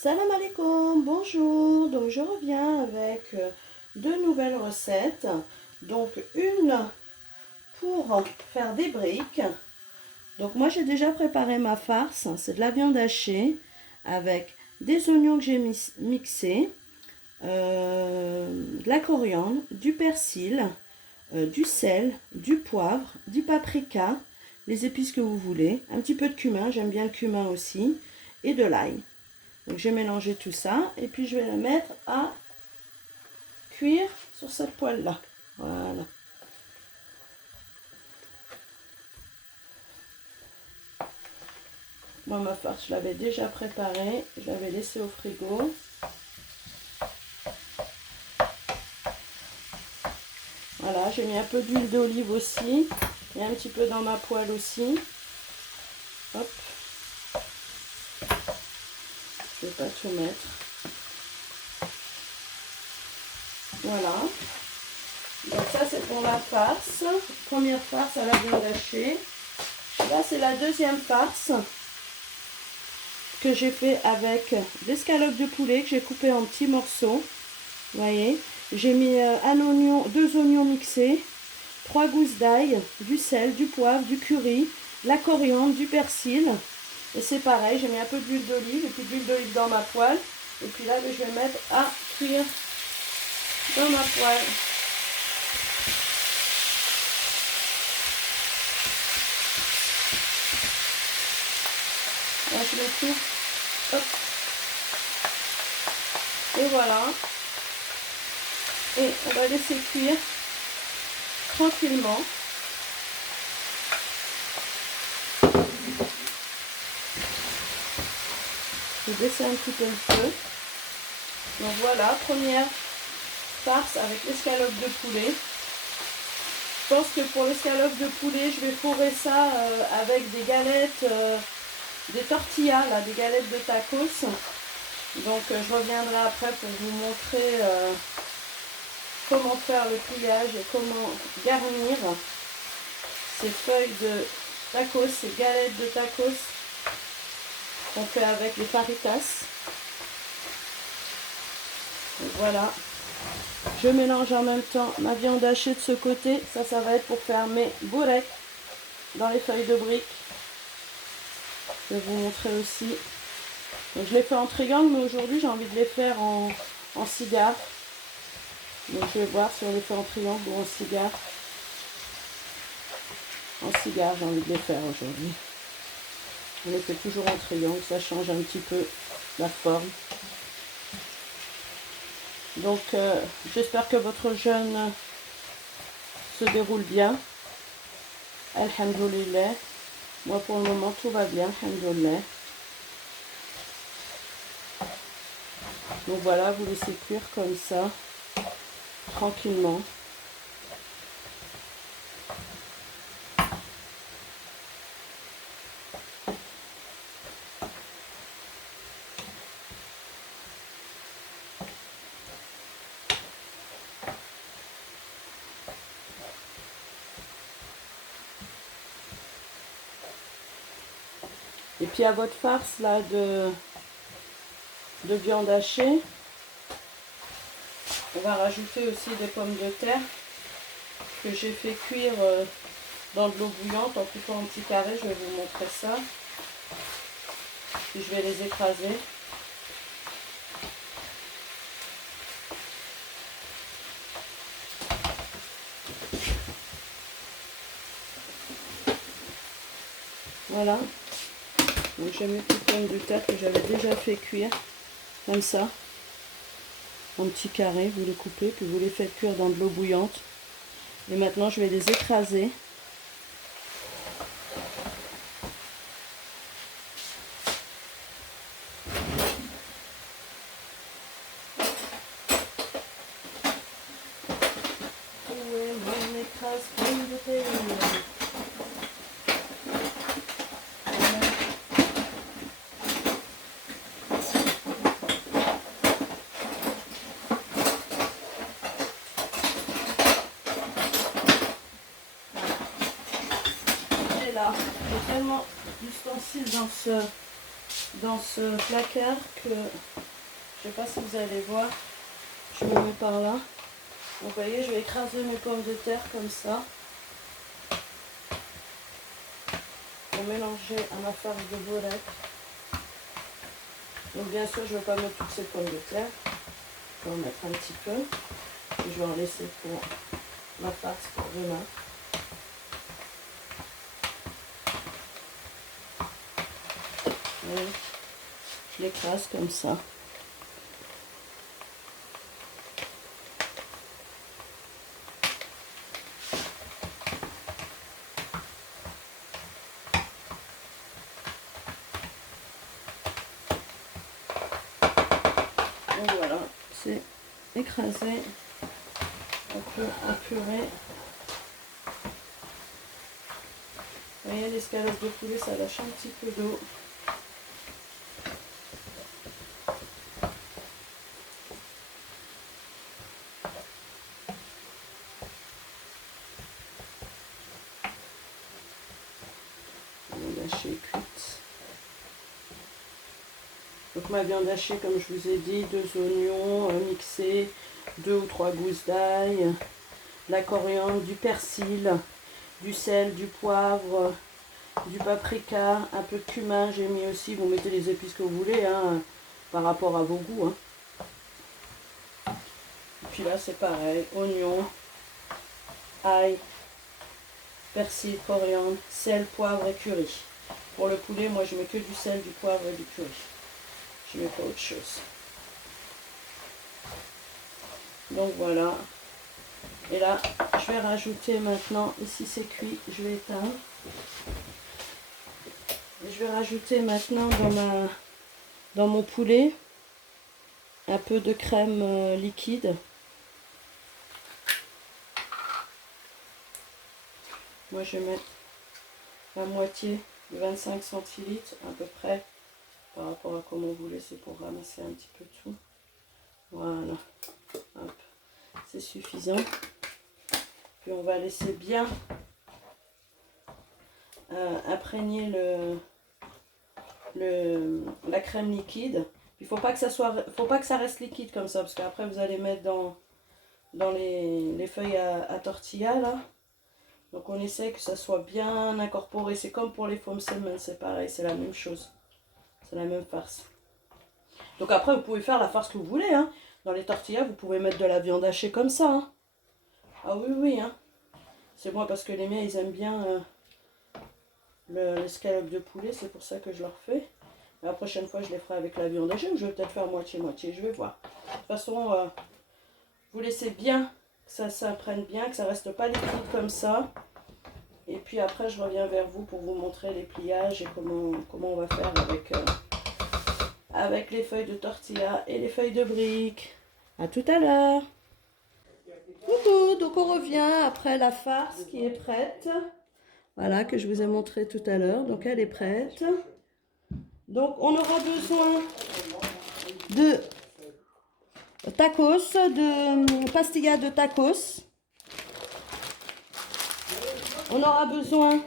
Salam alaikum, bonjour. Donc je reviens avec deux nouvelles recettes. Donc une pour faire des briques. Donc moi j'ai déjà préparé ma farce. C'est de la viande hachée avec des oignons que j'ai mixés, de la coriandre, du persil, du sel, du poivre, du paprika, les épices que vous voulez, un petit peu de cumin, j'aime bien le cumin aussi, et de l'ail. Donc j'ai mélangé tout ça et puis je vais le mettre à cuire sur cette poêle là. Voilà. Moi ma farce je l'avais déjà préparée, je l'avais laissée au frigo. Voilà, j'ai mis un peu d'huile d'olive aussi et un petit peu dans ma poêle aussi. Hop. Je vais pas tout mettre. Voilà. Donc ça c'est pour la farce. Première farce à la viande hachée. Là c'est la deuxième farce que j'ai fait avec l'escalope de poulet que j'ai coupé en petits morceaux. Vous voyez, j'ai mis un oignon, deux oignons mixés, 3 gousses d'ail, du sel, du poivre, du curry, la coriandre, du persil. Et c'est pareil, j'ai mis un peu d'huile d'olive et puis de l'huile d'olive dans ma poêle. Et puis là, je vais mettre à cuire dans ma poêle. Là, je mets tout. Hop. Et voilà. Et on va laisser cuire tranquillement. Je vais baisser un petit peu le feu. Donc voilà, première farce avec l'escalope de poulet. Je pense que pour l'escalope de poulet, je vais fourrer ça avec des galettes, des tortillas, là, des galettes de tacos. Donc je reviendrai après pour vous montrer comment faire le pliage et comment garnir ces feuilles de tacos, ces galettes de tacos qu'on fait avec les faritas. Donc voilà, je mélange en même temps ma viande hachée de ce côté. Ça va être pour faire mes bourreks dans les feuilles de briques. Je vais vous montrer aussi. Donc, je les fais en triangle, mais aujourd'hui j'ai envie de les faire en cigare. Donc je vais voir si on les fait en triangle ou en cigare. En cigare, j'ai envie de les faire aujourd'hui. On les fait toujours en triangle, ça change un petit peu la forme. Donc j'espère que votre jeûne se déroule bien. Alhamdoulilah. Moi pour le moment tout va bien, alhamdoulilah. Donc voilà, vous laissez cuire comme ça, tranquillement. Et puis à votre farce là de viande hachée, on va rajouter aussi des pommes de terre que j'ai fait cuire dans de l'eau bouillante en coupant en petits carrés. Je vais vous montrer ça. Puis je vais les écraser. Voilà. Donc j'ai mes petites pommes de terre que j'avais déjà fait cuire comme ça. En petits carrés, vous les coupez, puis vous les faites cuire dans de l'eau bouillante. Et maintenant je vais les écraser. Là, j'ai tellement d'ustensiles dans dans ce placard que, je sais pas si vous allez voir, je me mets par là. Vous voyez, je vais écraser mes pommes de terre comme ça. Pour mélanger à ma farce de bolette. Donc bien sûr, je ne vais pas mettre toutes ces pommes de terre. Je vais en mettre un petit peu. Et je vais en laisser pour ma farce pour demain. Et je l'écrase comme ça. Donc voilà, c'est écrasé, un peu en purée. Vous voyez, l'escalope de poulet, ça lâche un petit peu d'eau. La viande hachée est cuite. Donc ma viande hachée, comme je vous ai dit, 2 oignons mixés, 2 ou 3 gousses d'ail, la coriandre, du persil, du sel, du poivre, du paprika, un peu de cumin. J'ai mis aussi, vous mettez les épices que vous voulez, hein, par rapport à vos goûts. Hein. Et puis là, c'est pareil, oignons, ail, persil, coriandre, sel, poivre et curry. Pour le poulet, moi, je mets que du sel, du poivre et du curry. Je mets pas autre chose. Donc voilà. Et là, je vais rajouter maintenant, ici c'est cuit, je vais éteindre. Et je vais rajouter maintenant dans mon poulet un peu de crème liquide. Moi je mets la moitié de 25 centilitres à peu près par rapport à comment vous laissez pour ramasser un petit peu tout. Voilà, c'est suffisant. Puis on va laisser bien imprégner la crème liquide. Il faut pas que ça reste liquide comme ça, parce qu'après vous allez mettre dans les feuilles à tortilla là. Donc on essaie que ça soit bien incorporé. C'est comme pour les pommes semen, c'est pareil, c'est la même chose. C'est la même farce. Donc après vous pouvez faire la farce que vous voulez. Hein. Dans les tortillas, vous pouvez mettre de la viande hachée comme ça. Hein. Ah oui, oui. Hein. C'est moi parce que les miens, ils aiment bien l'escalope de poulet. C'est pour ça que je leur fais. La prochaine fois, je les ferai avec la viande hachée ou je vais peut-être faire moitié-moitié. Je vais voir. De toute façon, vous laissez bien que ça s'imprègne bien, que ça ne reste pas liquide comme ça. Et puis après, je reviens vers vous pour vous montrer les pliages et comment on va faire avec les feuilles de tortilla et les feuilles de briques. À tout à l'heure. Coucou, donc on revient après la farce qui est prête. Voilà, que je vous ai montré tout à l'heure. Donc elle est prête. Donc on aura besoin de tacos, de pastillas de tacos. On aura besoin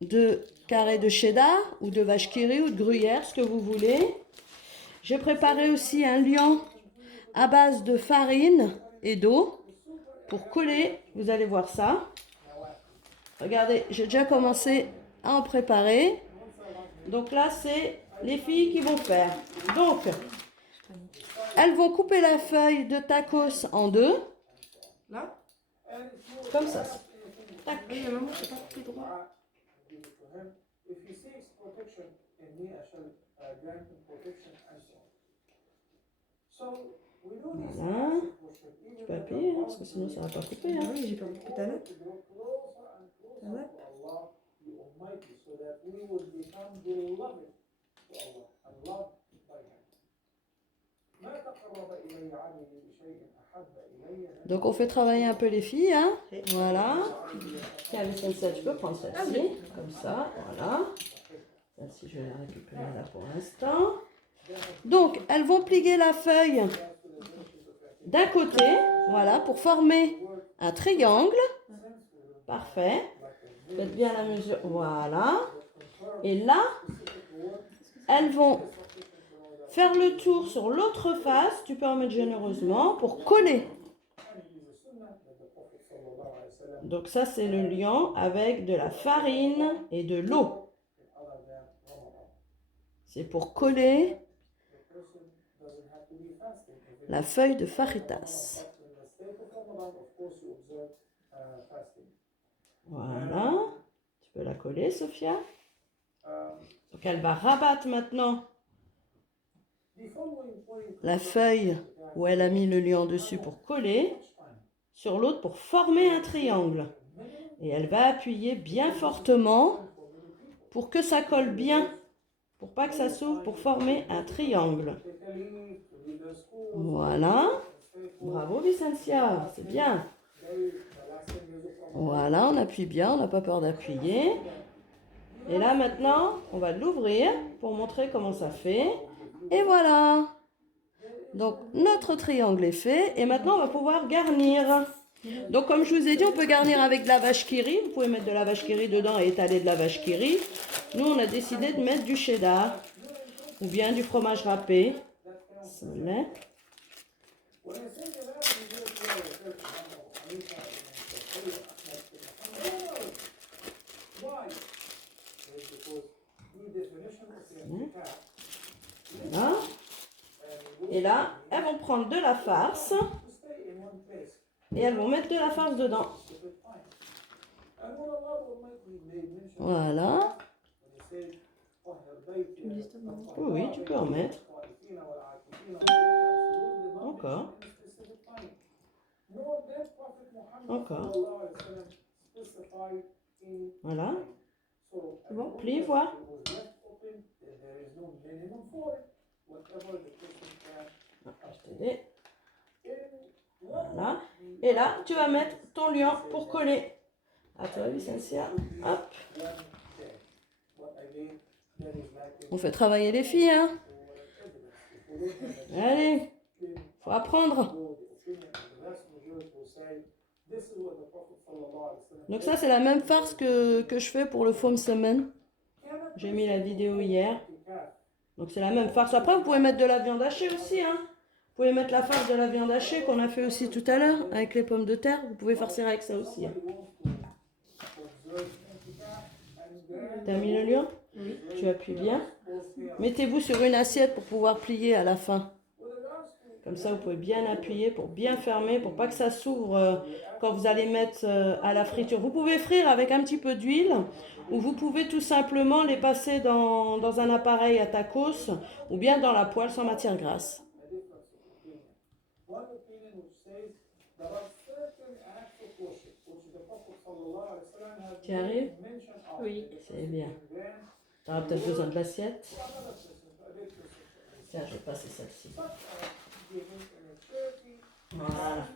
de carrés de cheddar ou de vache qui rit ou de gruyère, ce que vous voulez. J'ai préparé aussi un liant à base de farine et d'eau pour coller. Vous allez voir ça. Regardez, j'ai déjà commencé à en préparer. Donc là, c'est les filles qui vont faire. Donc, elles vont couper la feuille de tacos en deux. Là? Comme ça. Tac. Oui, mais maman, je sais pas couper droit. Voilà. Tu peux appuyer, hein, parce que sinon ça va pas couper. Hein. Oui, j'ai pas coupé ta nappe. Ta nappe. Donc on fait travailler un peu les filles, hein. Voilà. Tiens, celle-ci, tu peux prendre celle-ci, comme ça, voilà. Celle-ci, je vais la récupérer là pour l'instant. Donc, elles vont plier la feuille d'un côté, voilà, pour former un triangle. Parfait. Faites bien la mesure, voilà. Et là, elles vont faire le tour sur l'autre face, tu peux en mettre généreusement, pour coller. Donc ça, c'est le liant avec de la farine et de l'eau. C'est pour coller la feuille de fajitas. Voilà. Tu peux la coller, Sophia. Donc elle va rabattre maintenant la feuille où elle a mis le liant dessus pour coller sur l'autre pour former un triangle. Et elle va appuyer bien fortement pour que ça colle bien, pour pas que ça s'ouvre, pour former un triangle. Voilà. Bravo Vicentia, c'est bien. Voilà, on appuie bien, on n'a pas peur d'appuyer. Et là maintenant, on va l'ouvrir pour montrer comment ça fait. Et voilà. Donc notre triangle est fait et maintenant on va pouvoir garnir. Donc comme je vous ai dit, on peut garnir avec de la vache qui rit. Vous pouvez mettre de la vache qui rit dedans et étaler de la vache qui rit. Nous on a décidé de mettre du cheddar ou bien du fromage râpé. Voilà. Voilà. Et là, elles vont prendre de la farce et elles vont mettre de la farce dedans. Voilà. Oui, tu peux en mettre. Encore. Encore. Voilà. C'est bon, plie, voir. Voilà. Et là, tu vas mettre ton liant pour coller. À toi, Vicentia. Hop. On fait travailler les filles, hein. Allez, faut apprendre. Donc ça, c'est la même farce que je fais pour le foam semaine. J'ai mis la vidéo hier. Donc c'est la même farce. Après, vous pouvez mettre de la viande hachée aussi, hein. Vous pouvez mettre la farce de la viande hachée qu'on a fait aussi tout à l'heure avec les pommes de terre. Vous pouvez farcir avec ça aussi. Hein. T'as mis le liant? Oui. Tu appuies bien. Mettez-vous sur une assiette pour pouvoir plier à la fin. Comme ça, vous pouvez bien appuyer pour bien fermer, pour pas que ça s'ouvre quand vous allez mettre à la friture. Vous pouvez frire avec un petit peu d'huile ou vous pouvez tout simplement les passer dans un appareil à tacos ou bien dans la poêle sans matière grasse. Tu arrives? Oui. C'est bien. Tu auras peut-être besoin de l'assiette. Tiens, je vais passer celle-ci. Voilà.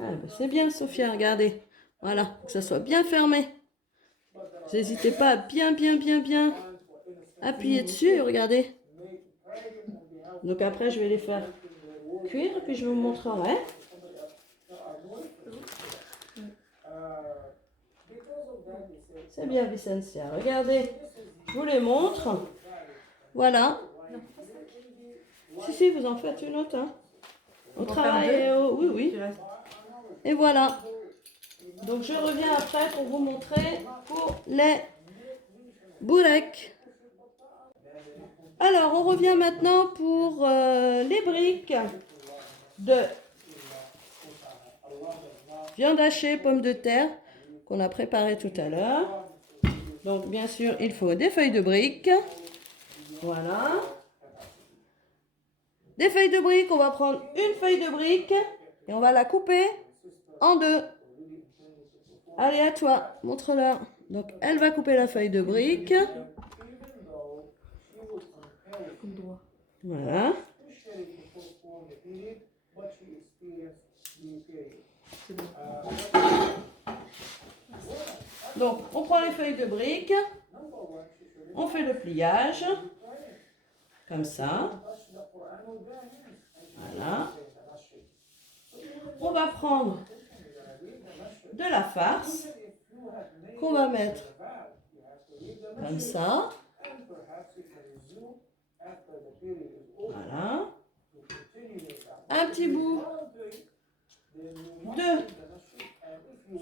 Ah, ben c'est bien, Sophia, regardez. Voilà, que ça soit bien fermé. N'hésitez pas à bien appuyer dessus, regardez. Donc après, je vais les faire cuire, puis je vous montrerai. C'est bien, Vicentia. Regardez, je vous les montre. Voilà. Si, vous en faites une autre. Hein. On travaille. Oui. Et voilà. Donc je reviens après pour vous montrer pour les boureks. Alors, on revient maintenant pour les briques de viande hachée, pommes de terre qu'on a préparé tout à l'heure. Donc, bien sûr, il faut des feuilles de briques. Voilà. Des feuilles de briques, on va prendre une feuille de brique et on va la couper en deux. Allez, à toi, montre-leur. Donc, elle va couper la feuille de brique. Voilà. Donc, on prend les feuilles de briques, on fait le pliage, comme ça. Voilà. On va prendre de la farce qu'on va mettre comme ça. Voilà. Un petit bout de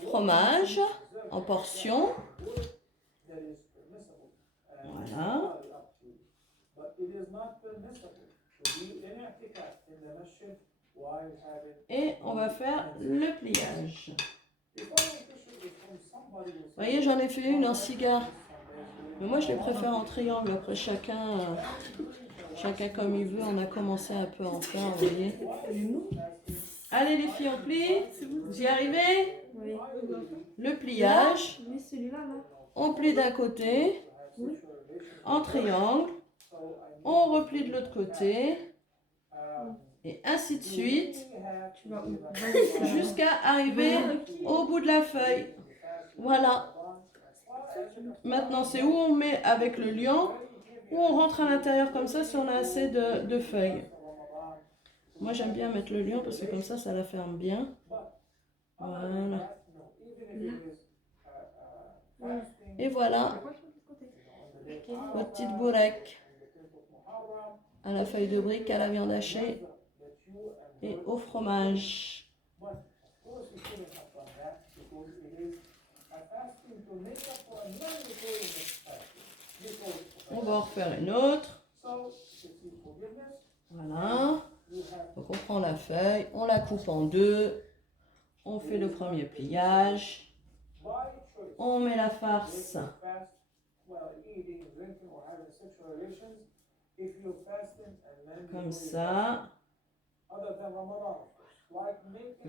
fromage en portions. Voilà. Et on va faire le pliage. Vous voyez, j'en ai fait une en cigare. Mais moi, je les préfère en triangle. Après, chacun comme il veut. On a commencé un peu à en faire, vous voyez. Allez, les filles, on plie. Vous y arrivez? Oui. Le pliage. Oui, celui-là, là. On plie d'un côté, en triangle. On replie de l'autre côté. Et ainsi de suite. Jusqu'à arriver au bout de la feuille. Voilà. Maintenant, c'est où on met avec le liant, ou on rentre à l'intérieur comme ça si on a assez de feuilles. Moi, j'aime bien mettre le liant parce que comme ça la ferme bien. Voilà. Et voilà votre petite bourrèque à la feuille de brique, à la viande hachée et au fromage. On va en refaire une autre. Voilà. Donc on prend la feuille, on la coupe en deux. On fait le premier pliage. On met la farce. Comme ça.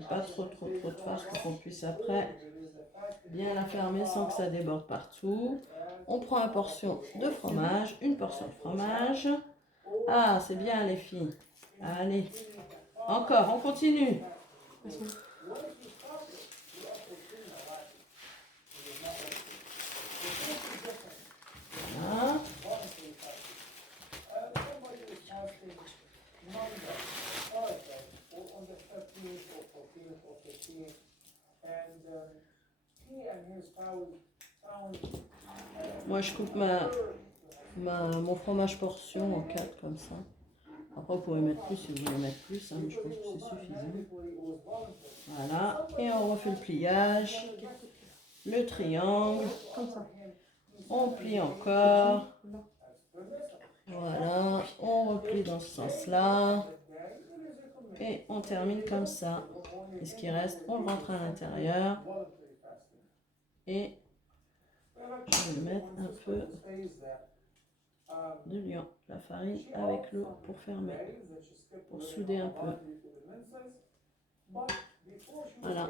Pas trop de farce pour qu'on puisse après bien la fermer sans que ça déborde partout. On prend une portion de fromage, Ah, c'est bien les filles. Allez, encore, on continue. Voilà. Moi, je coupe mon fromage portion en 4 comme ça. Après, vous pouvez mettre plus si vous voulez mettre plus, hein, mais je pense que c'est suffisant. Voilà, et on refait le pliage, le triangle, Comme ça. on plie encore. Voilà, on replie dans ce sens-là. Et on termine comme ça. Et ce qui reste, on le rentre à l'intérieur. Et je vais mettre un peu de liant, la farine avec l'eau pour fermer, pour souder un peu. Voilà.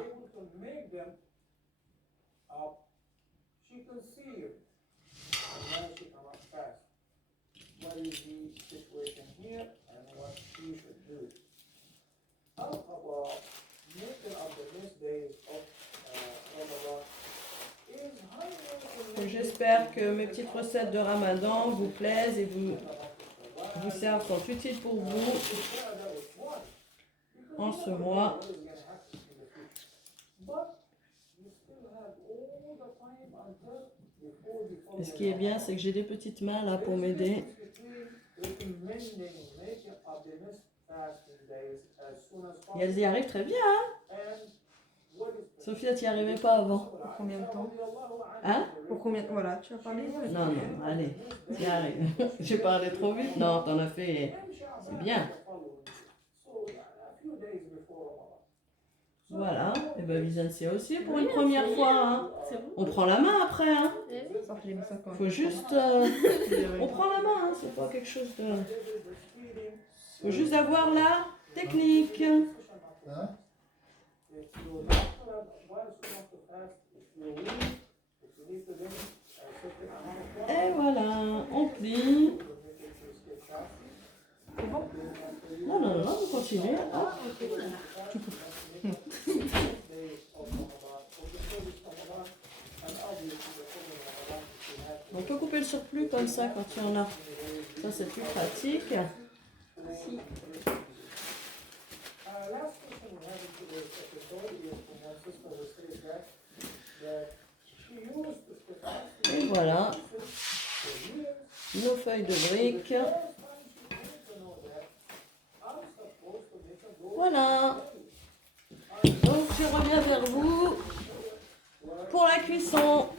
J'espère que mes petites recettes de Ramadan vous plaisent et vous servent, sont utiles pour vous en ce mois. Et ce qui est bien, c'est que j'ai des petites mains là pour m'aider. Et elles y arrivent très bien, hein? Sophia, tu n'y arrivais pas avant. Pour combien de temps? Hein? Pour combien de temps? Voilà, tu as parlé? Non, allez, tu y arrives. J'ai parlé trop vite? Non, t'en as fait. C'est bien. Voilà, et bien Vicentia aussi pour une première fois. Hein. On prend la main après. Hein. Faut juste. On prend la main, hein. C'est pas quelque chose de. Faut juste avoir la technique. Hein? Et voilà, on plie. Non, vous continuez. Ah. On peut couper le surplus comme ça quand il y en a. Ça, c'est plus pratique. Si. Voilà. Nos feuilles de briques. Voilà. Donc je reviens vers vous pour la cuisson.